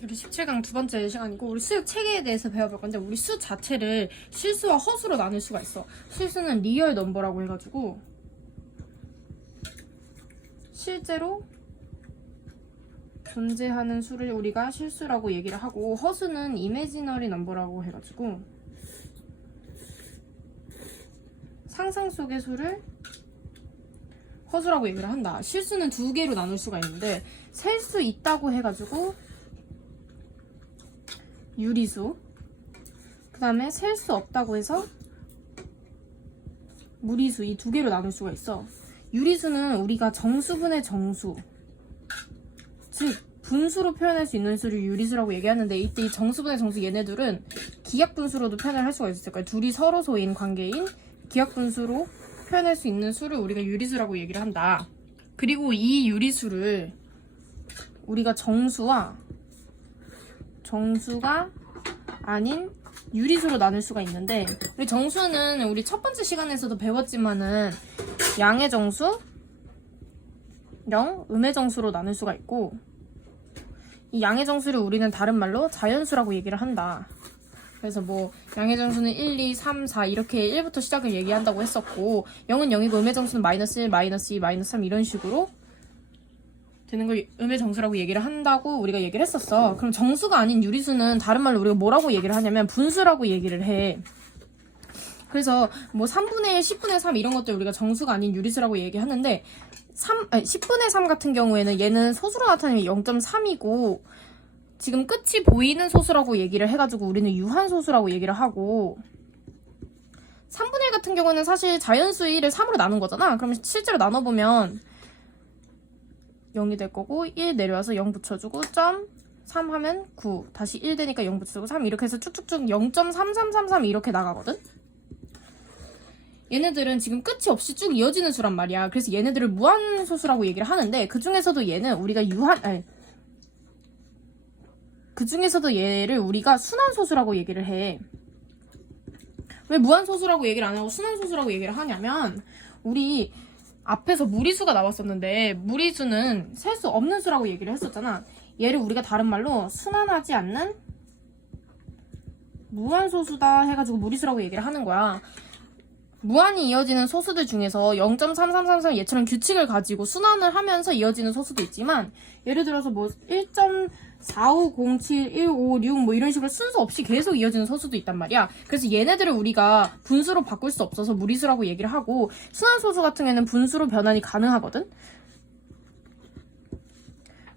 우리 17강 두 번째 시간이고 우리 수학 체계에 대해서 배워볼 건데 우리 수 자체를 실수와 허수로 나눌 수가 있어. 실수는 리얼 넘버라고 해가지고 실제로 존재하는 수를 우리가 실수라고 얘기를 하고 허수는 이미지너리 넘버라고 해가지고 상상 속의 수를 허수라고 얘기를 한다. 실수는 두 개로 나눌 수가 있는데 셀 수 있다고 해가지고 유리수, 그 다음에 셀 수 없다고 해서 무리수, 이 두 개로 나눌 수가 있어. 유리수는 우리가 정수분의 정수, 즉 분수로 표현할 수 있는 수를 유리수라고 얘기하는데 이때 이 정수분의 정수 얘네들은 기하분수로도 표현을 할 수가 있을 거야. 둘이 서로 소인 관계인 기하분수로 표현할 수 있는 수를 우리가 유리수라고 얘기를 한다. 그리고 이 유리수를 우리가 정수가 아닌 유리수로 나눌 수가 있는데 우리 정수는 우리 첫 번째 시간에서도 배웠지만은 양의 정수, 0, 음의 정수로 나눌 수가 있고 이 양의 정수를 우리는 다른 말로 자연수라고 얘기를 한다. 그래서 뭐 양의 정수는 1, 2, 3, 4 이렇게 1부터 시작을 얘기한다고 했었고 0은 0이고 음의 정수는 마이너스 1, 마이너스 2, 마이너스 3 이런 식으로 되는 걸 음의 정수라고 얘기를 한다고 우리가 얘기를 했었어. 그럼 정수가 아닌 유리수는 다른 말로 우리가 뭐라고 얘기를 하냐면 분수라고 얘기를 해. 그래서 뭐 3분의 1, 10분의 3 이런 것들 우리가 정수가 아닌 유리수라고 얘기하는데 10분의 3 같은 경우에는 얘는 소수로 나타내면 0.3이고 지금 끝이 보이는 소수라고 얘기를 해가지고 우리는 유한소수라고 얘기를 하고 3분의 1 같은 경우는 사실 자연수 1을 3으로 나눈 거잖아. 그러면 실제로 나눠보면 0이 될 거고 1 내려와서 0 붙여주고 3 하면 9 다시 1 되니까 0 붙여주고 3 이렇게 해서 쭉쭉쭉 0.3333 이렇게 나가거든. 얘네들은 지금 끝이 없이 쭉 이어지는 수란 말이야. 그래서 얘네들을 무한소수라고 얘기를 하는데 그 중에서도 얘는 우리가 그 중에서도 얘를 우리가 순환소수라고 얘기를 해. 왜 무한소수라고 얘기를 안 하고 순환소수라고 얘기를 하냐면 우리 앞에서 무리수가 나왔었는데 무리수는 셀 수 없는 수라고 얘기를 했었잖아. 얘를 우리가 다른 말로 순환하지 않는 무한소수다 해가지고 무리수라고 얘기를 하는 거야. 무한히 이어지는 소수들 중에서 0.3333 얘처럼 규칙을 가지고 순환을 하면서 이어지는 소수도 있지만 예를 들어서 뭐 1.45071566 뭐 이런 식으로 순서 없이 계속 이어지는 소수도 있단 말이야. 그래서 얘네들을 우리가 분수로 바꿀 수 없어서 무리수라고 얘기를 하고 순환소수 같은 경우에는 분수로 변환이 가능하거든.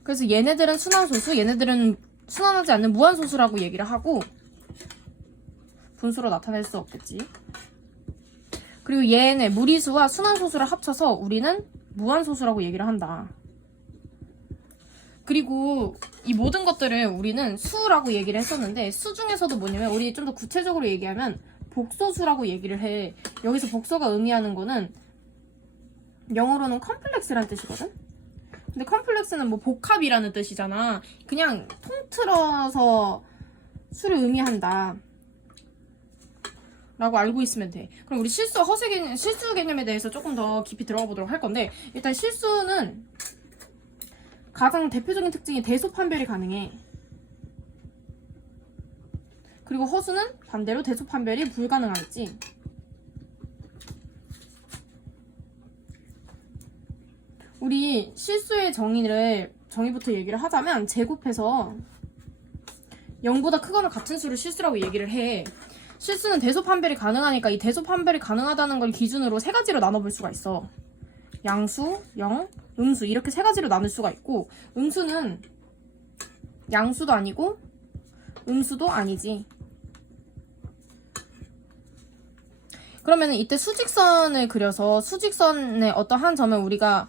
그래서 얘네들은 순환소수, 얘네들은 순환하지 않는 무한소수라고 얘기를 하고 분수로 나타낼 수 없겠지. 그리고 얘네 무리수와 순환소수를 합쳐서 우리는 무한소수라고 얘기를 한다. 그리고 이 모든 것들을 우리는 수라고 얘기를 했었는데 수 중에서도 뭐냐면 우리 좀 더 구체적으로 얘기하면 복소수라고 얘기를 해. 여기서 복소가 의미하는 거는 영어로는 컴플렉스라는 뜻이거든. 근데 컴플렉스는 뭐 복합이라는 뜻이잖아. 그냥 통틀어서 수를 의미한다 라고 알고 있으면 돼. 그럼 우리 실수 개념에 대해서 조금 더 깊이 들어가 보도록 할 건데 일단 실수는 가장 대표적인 특징이 대소 판별이 가능해. 그리고 허수는 반대로 대소 판별이 불가능하겠지. 우리 실수의 정의부터 얘기를 하자면 제곱해서 0보다 크거나 같은 수를 실수라고 얘기를 해. 실수는 대소 판별이 가능하니까 이 대소 판별이 가능하다는 걸 기준으로 세 가지로 나눠볼 수가 있어. 양수, 영, 음수 이렇게 세 가지로 나눌 수가 있고 음수는 양수도 아니고 음수도 아니지. 그러면 이때 수직선을 그려서 수직선의 어떠한 점을 우리가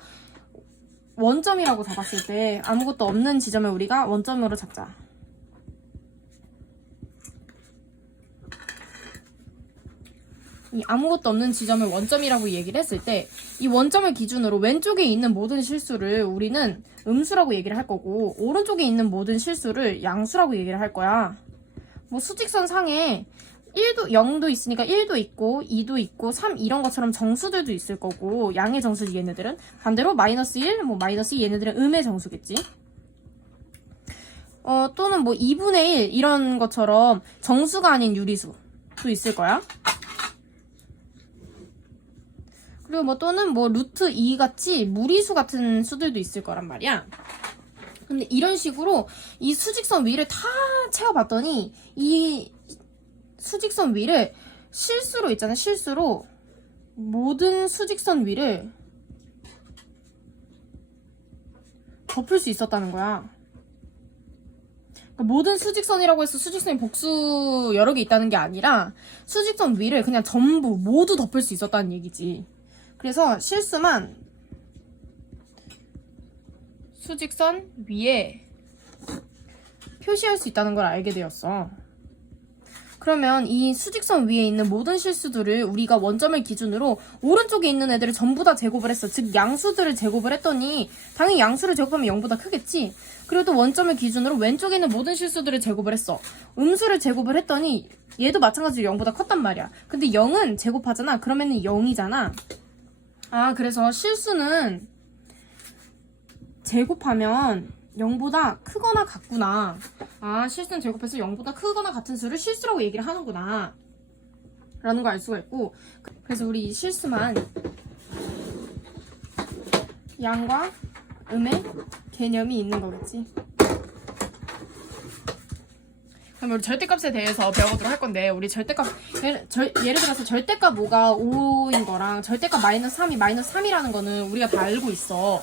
원점이라고 잡았을 때 아무것도 없는 지점을 우리가 원점으로 잡자. 이 아무것도 없는 지점을 원점이라고 얘기를 했을 때 이 원점을 기준으로 왼쪽에 있는 모든 실수를 우리는 음수라고 얘기를 할 거고 오른쪽에 있는 모든 실수를 양수라고 얘기를 할 거야. 뭐 수직선 상에 0도 있으니까 1도 있고 2도 있고 3 이런 것처럼 정수들도 있을 거고 양의 정수지 얘네들은. 반대로 마이너스 1, 뭐 마이너스 2 얘네들은 음의 정수겠지. 또는 뭐 2분의 1 이런 것처럼 정수가 아닌 유리수도 있을 거야. 그리고 뭐 또는 뭐 루트 2 같이 무리수 같은 수들도 있을 거란 말이야. 근데 이런 식으로 이 수직선 위를 다 채워봤더니 이 수직선 위를 실수로 있잖아. 실수로 모든 수직선 위를 덮을 수 있었다는 거야. 그러니까 모든 수직선이라고 해서 수직선이 복수 여러 개 있다는 게 아니라 수직선 위를 그냥 전부 모두 덮을 수 있었다는 얘기지. 그래서 실수만 수직선 위에 표시할 수 있다는 걸 알게 되었어. 그러면 이 수직선 위에 있는 모든 실수들을 우리가 원점을 기준으로 오른쪽에 있는 애들을 전부 다 제곱을 했어. 즉 양수들을 제곱을 했더니 당연히 양수를 제곱하면 0보다 크겠지. 그리고 또 원점을 기준으로 왼쪽에 있는 모든 실수들을 제곱을 했어. 음수를 제곱을 했더니 얘도 마찬가지로 0보다 컸단 말이야. 근데 0은 제곱하잖아. 그러면은 0이잖아. 아, 그래서 실수는 제곱하면 0보다 크거나 같구나. 아, 실수는 제곱해서 0보다 크거나 같은 수를 실수라고 얘기를 하는구나 라는 걸 알 수가 있고, 그래서 우리 이 실수만 양과 음의 개념이 있는 거겠지. 그럼 우리 절대값에 대해서 배워보도록 할 건데, 우리 절대값 예를 들어서 절대값 5가 5인 거랑 절대값 마이너스 3이 마이너스 3이라는 거는 우리가 다 알고 있어.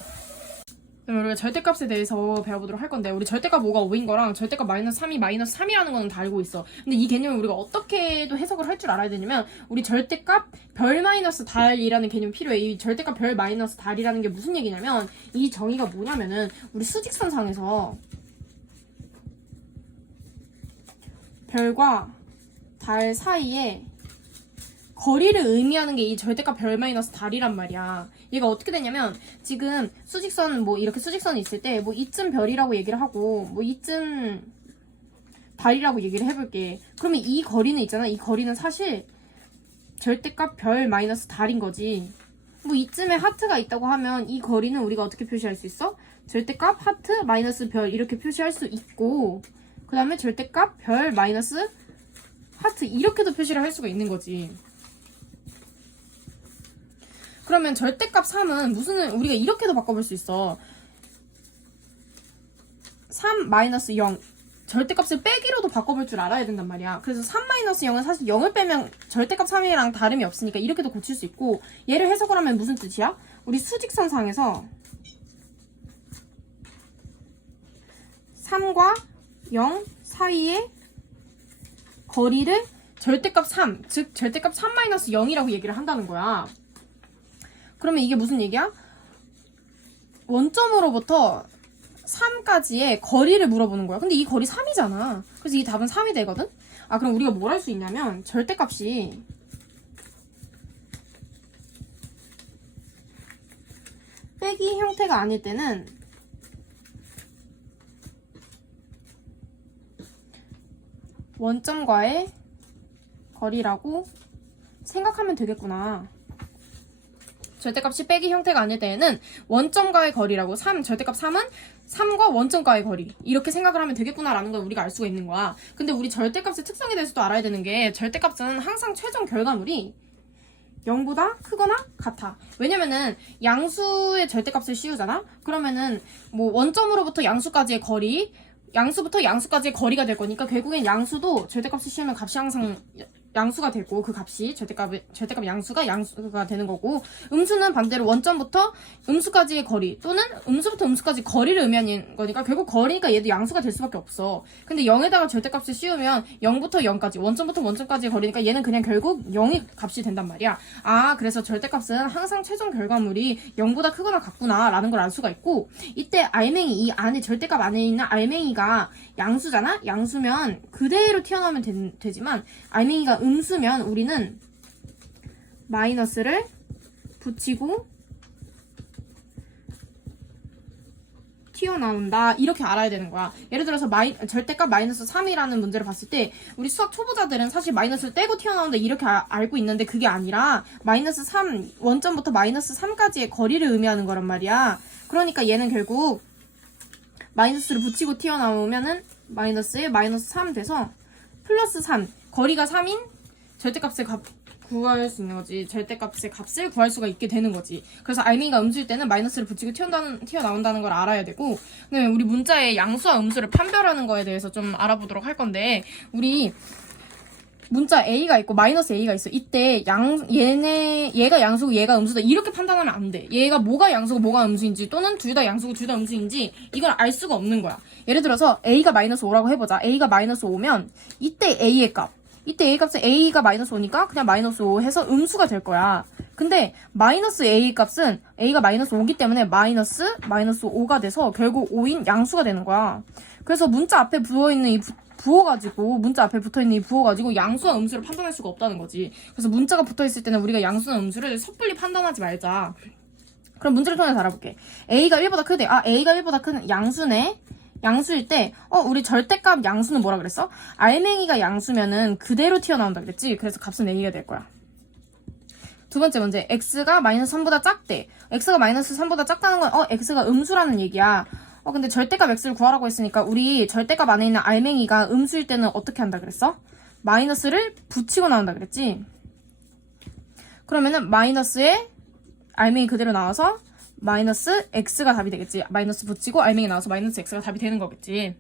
그럼 우리가 절대값에 대해서 배워보도록 할 건데, 우리 절대값 5가 5인 거랑 절대값 마이너스 3이 마이너스 3이라는 거는 다 알고 있어. 근데 이 개념을 우리가 어떻게도 해석을 할 줄 알아야 되냐면, 우리 절대값 별 마이너스 달이라는 개념이 필요해. 이 절대값 별 마이너스 달이라는 게 무슨 얘기냐면, 이 정의가 뭐냐면은 우리 수직선상에서 별과 달 사이에 거리를 의미하는 게 이 절대값 별 마이너스 달이란 말이야. 얘가 어떻게 되냐면, 지금 수직선 뭐 이렇게 수직선이 있을 때 뭐 이쯤 별이라고 얘기를 하고 뭐 이쯤 달이라고 얘기를 해볼게. 그러면 이 거리는 있잖아. 이 거리는 사실 절대값 별 마이너스 달인 거지. 뭐 이쯤에 하트가 있다고 하면 이 거리는 우리가 어떻게 표시할 수 있어? 절대값 하트 마이너스 별 이렇게 표시할 수 있고, 그 다음에 절대값 별 마이너스 하트 이렇게도 표시를 할 수가 있는 거지. 그러면 절대값 3은 무슨, 우리가 이렇게도 바꿔볼 수 있어. 3 마이너스 0 절대값을 빼기로도 바꿔볼 줄 알아야 된단 말이야. 그래서 3 마이너스 0은 사실 0을 빼면 절대값 3이랑 다름이 없으니까 이렇게도 고칠 수 있고, 얘를 해석을 하면 무슨 뜻이야? 우리 수직선상에서 3과 0 사이의 거리를 절대값 3, 즉 절대값 3 마이너스 0이라고 얘기를 한다는 거야. 그러면 이게 무슨 얘기야? 원점으로부터 3까지의 거리를 물어보는 거야. 근데 이 거리 3이잖아. 그래서 이 답은 3이 되거든? 아, 그럼 우리가 뭘 할 수 있냐면, 절대값이 빼기 형태가 아닐 때는 원점과의 거리라고 생각하면 되겠구나. 절대값이 빼기 형태가 아닐 때에는 원점과의 거리라고, 절대값 3은 3과 원점과의 거리 이렇게 생각을 하면 되겠구나라는 걸 우리가 알 수가 있는 거야. 근데 우리 절대값의 특성에 대해서도 알아야 되는 게, 절대값은 항상 최종 결과물이 0보다 크거나 같아. 왜냐면은 양수의 절대값을 씌우잖아? 그러면은 뭐 원점으로부터 양수까지의 거리, 양수부터 양수까지의 거리가 될 거니까 결국엔 양수도 절대값을 씌우면 값이 항상 양수가 되고, 그 값이 절대값 양수가 되는 거고, 음수는 반대로 원점부터 음수까지의 거리 또는 음수부터 음수까지 거리를 의미하는 거니까 결국 거리니까 얘도 양수가 될 수밖에 없어. 근데 0에다가 절대값을 씌우면 0부터 0까지, 원점부터 원점까지의 거리니까 얘는 그냥 결국 0의 값이 된단 말이야. 아, 그래서 절대값은 항상 최종 결과물이 0보다 크거나 같구나 라는 걸 알 수가 있고, 이때 알맹이, 이 안에 절대값 안에 있는 알맹이가 양수잖아? 양수면 그대로 튀어나오면 되지만, 알맹이가 음수면 우리는 마이너스를 붙이고 튀어나온다 이렇게 알아야 되는 거야. 예를 들어서 절대값 마이너스 3이라는 문제를 봤을 때 우리 수학 초보자들은 사실 마이너스를 떼고 튀어나온다 이렇게 알고 있는데, 그게 아니라 마이너스 3, 원점부터 마이너스 3까지의 거리를 의미하는 거란 말이야. 그러니까 얘는 결국 마이너스를 붙이고 튀어나오면은 마이너스에 마이너스 3 돼서 플러스 3. 거리가 3인 절대값을 구할 수 있는 거지. 절대값의 값을 구할 수가 있게 되는 거지. 그래서 알맹이가 음수일 때는 마이너스를 붙이고 튀어나온다는 걸 알아야 되고, 그다음에 우리 문자의 양수와 음수를 판별하는 거에 대해서 좀 알아보도록 할 건데, 우리 문자 A가 있고 마이너스 A가 있어. 이때 얘가 양수고 얘가 음수다 이렇게 판단하면 안 돼. 얘가 뭐가 양수고 뭐가 음수인지, 또는 둘 다 양수고 둘 다 음수인지 이걸 알 수가 없는 거야. 예를 들어서 A가 마이너스 5라고 해보자. A가 마이너스 5면 이때 A의 값은 A가 마이너스 5니까 그냥 마이너스 5 해서 음수가 될 거야. 근데 마이너스 A 값은 A가 마이너스 5기 때문에 마이너스 5가 돼서 결국 5인 양수가 되는 거야. 그래서 문자 앞에 문자 앞에 붙어있는 이 부호 가지고 양수와 음수를 판단할 수가 없다는 거지. 그래서 문자가 붙어있을 때는 우리가 양수나 음수를 섣불리 판단하지 말자. 그럼 문제를 통해서 알아볼게. A가 1보다 크대. A가 1보다 큰 양수네. 양수일 때 우리 절대값 양수는 뭐라 그랬어? 알맹이가 양수면은 그대로 튀어나온다 그랬지. 그래서 값은 A가 될 거야. 두 번째 문제. x가 마이너스 3보다 작대. x가 마이너스 3보다 작다는 건 x가 음수라는 얘기야. 근데 절대값 x를 구하라고 했으니까 우리 절대값 안에 있는 알맹이가 음수일 때는 어떻게 한다 그랬어? 마이너스를 붙이고 나온다 그랬지? 그러면은 마이너스에 알맹이 그대로 나와서 마이너스 x가 답이 되겠지. 마이너스 붙이고 알맹이 나와서 마이너스 x가 답이 되는 거겠지.